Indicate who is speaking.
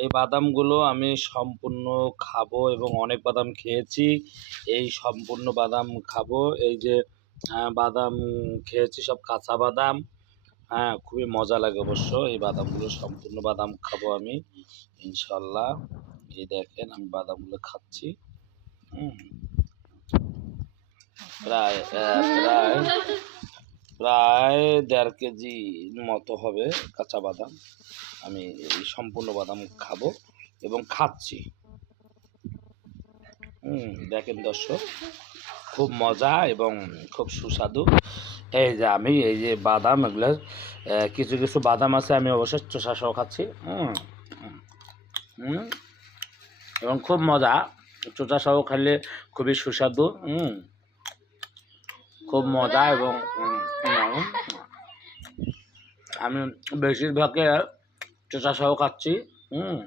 Speaker 1: এই বাদামগুলো আমি সম্পূর্ণ খাব এবং অনেক বাদাম খেয়েছি। এই সম্পূর্ণ বাদাম খাব। এই যে বাদাম খেয়েছি সব কাঁচা বাদাম। হ্যাঁ খুবই মজা লাগে অবশ্য। এই বাদামগুলো সম্পূর্ণ বাদাম খাব আমি ইনশাল্লাহ এই দেখেন, আমি বাদামগুলো খাচ্ছি। প্রায় প্রায় প্রায় দেড় কেজি মতো হবে কাঁচা বাদাম। আমি এই সম্পূর্ণ বাদাম খাব এবং খাচ্ছি। হুম, দেখেন দর্শক, খুব মজা এবং খুব সুস্বাদু। এই যে আমি এই যে বাদাম এগুলো কিছু কিছু বাদাম আছে আমি অবশ্যই চোষা সহ খাচ্ছি। হুম এবং খুব মজা। চোষা সহ খেলে খুবই সুস্বাদু। হুম। খুব মজা এবং আমি বেশিরভাগে চোষা সহ খাচ্ছি হুম।